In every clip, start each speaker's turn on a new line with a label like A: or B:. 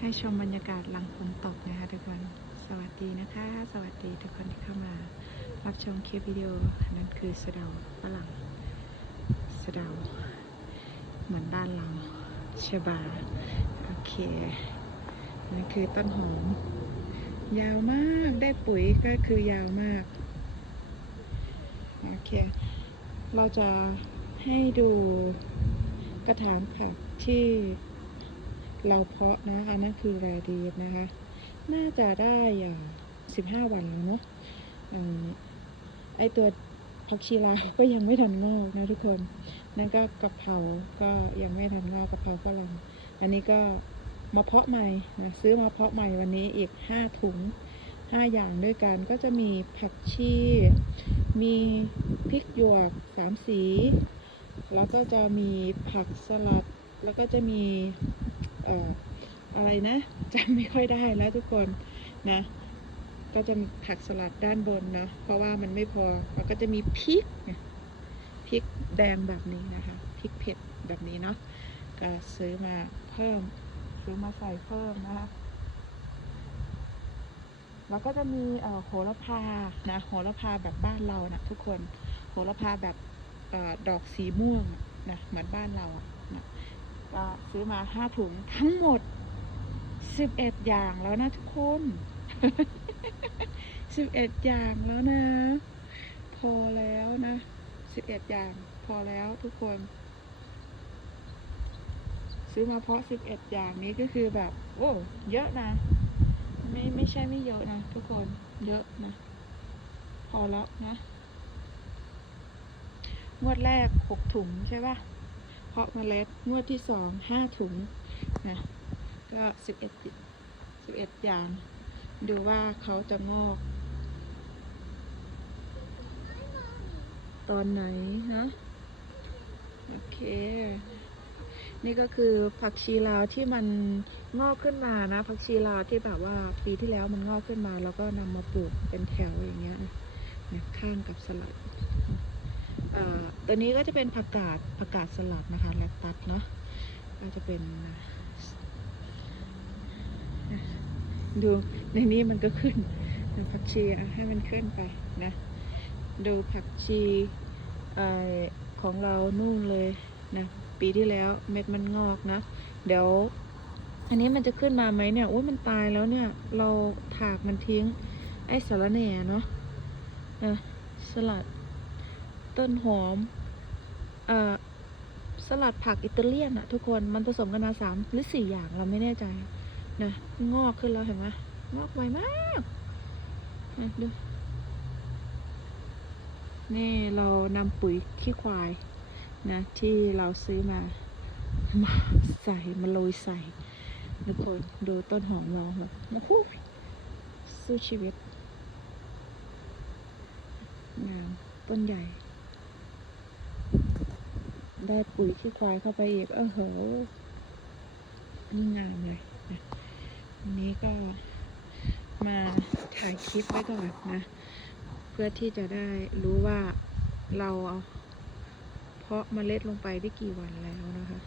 A: ให้ชมบรรยากาศหลังฝนตกนะคะทุกคน สวัสดีนะคะ สวัสดีทุกคนที่เข้ามา รับชมคลิปวิดีโอนั่นคือสะเดาฝรั่งสะเดาเหมือนบ้านเราเชบาโอเคนั่นคือต้นหอม ยาวมากได้ปุ๋ยก็คือยาวมากโอเค เราจะให้ดูกระถางผักที่ เราเพาะนะอันนั้นคือแรดีสนะคะ น่าจะได้สิบห้าวันแล้วเนาะไอตัวผักชีลาวก็ยังไม่ทันงอกนะทุกคน นั่นก็กะเพราก็ยังไม่ทันงอกกะเพราฝรั่งอันนี้ก็มาเพาะใหม่นะซื้อมาเพาะใหม่วันนี้อีกห้าถุงห้าอย่างด้วยกันก็จะมีผักชีมีพริกหยวกสามสี แล้วก็จะมีผักสลัด แล้วก็จะมี อออะไรนะจำไม่ค่อยได้แล้วทุกคนนะ ก็จะมีผักสลัดด้านบนเนาะเพราะว่ามันไม่พอแล้วก็จะมีพริกเนี่ยพริกแดงแบบนี้นะคะพริกเผ็ดแบบนี้เนาะก็ซื้อมาเพิ่มซื้อมาใส่เพิ่มนะคะแล้วก็จะมีโหระพานะโหระพาแบบบ้านเรานะทุกคนโหระพาแบบอดอกสีม่วงนะเหมือนบ้านเราอะนะ ก็ซื้อมาห้าถุงทั้งหมดสิบเอ็ดอย่างแล้วนะทุกคนสิบเอ็ดอย่างแล้วนะ พอแล้วนะสิบเอ็ดอย่างพอแล้วทุกคน ซื้อมาเพาะสิบเอ็ดอย่างนี้ก็คือแบบ โอ้เยอะนะ ไม่ไม่ใช่ไม่เยอะนะทุกคนเยอะนะ พอแล้วนะงวดแรกหกถุงใช่ปะเพาะเมล็ดงวดที่สองห้าถุงนะก็สิบเอ็ดสิบเอ็ดอย่าง ดูว่าเขาจะงอก ตอนไหนนะโอเค นี่ก็คือผักชีลาวที่มันงอกขึ้นมานะ ผักชีลาวที่แบบว่าปีที่แล้วมันงอกขึ้นมา แล้วก็นำมาปลูกเป็นแถวอย่างเงี้ยนะข้างกับสลัด ตัวนี้ก็จะเป็นผักกาดผักกาดสลัดนะคะแลคตัสเนาะก็จะเป็น ดูในนี้มันก็ขึ้นผักชีให้มันขึ้นไปนะดูผักชีอของเรานู่นเลยนะปีที่แล้วเม็ดมันงอกนะ เดี๋ยว อันนี้มันจะขึ้นมาไหมเนี่ยโอ้ยมันตายแล้วเนี่ย เราถากมันทิ้ง ไอ้สารแหน่เนาะนะสลัด ต้นหอม เอ่อ สลัดผักอิตาเลียนอะทุกคนมันผสมกันมาสามหรือสี่อย่างเราไม่แน่ใจ นะ งอกขึ้นแล้วเห็นไหมงอกไวมากนะดูนี่เรานำปุ๋ยขี้ควายนะที่เราซื้อมามาใส่มาโรยใส่ทุกคนดูต้นหอมเราแบบโอ้โหสู้ชีวิตงามต้นใหญ่ ได้ปุ๋ยที่ควายเข้าไปอีก เออเหอนี่งามเลยนะวันนี้ก็มาถ่ายคลิปไว้ก่อนนะ เพื่อที่จะได้รู้ว่าเราเอาเพาะเมล็ดลงไปได้กี่วันแล้วนะคะ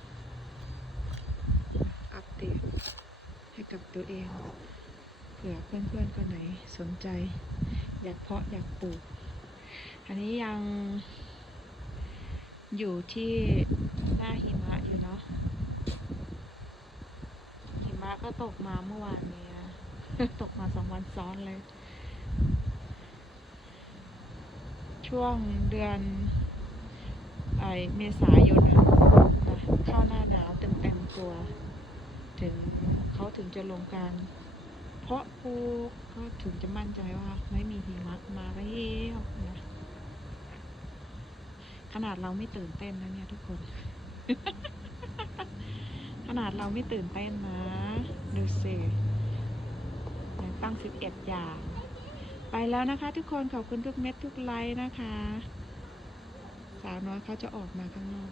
A: อัปเดตให้กับตัวเองเผื่อเพื่อนๆคนไหนสนใจ อยากเพาะอยากปลูก อันนี้ยัง อยู่ที่หน้าหิมะอยู่เนาะหิมะก็ตกมาเมื่อวานนี้นะตกมาสองวันซ้อนเลย ช่วงเดือนไอเมษายนนะเข้าหน้าหนาวเต็มเต็มๆตัว ถึงเขาถึงจะลงการเพราะปลูกก็ถึงจะมั่นใจว่าไม่มีหิมะมาแล้วนะ ขนาดเราไม่ตื่นเต้นนะเนี่ยทุกคน ขนาดเราไม่ตื่นเต้นนะ ดูสิตั้งสิบเอ็ดอย่าง ไปแล้วนะคะ ทุกคนขอบคุณทุกเม็ดทุกไลค์นะคะ สาวน้อยเขาจะออกมาข้างนอก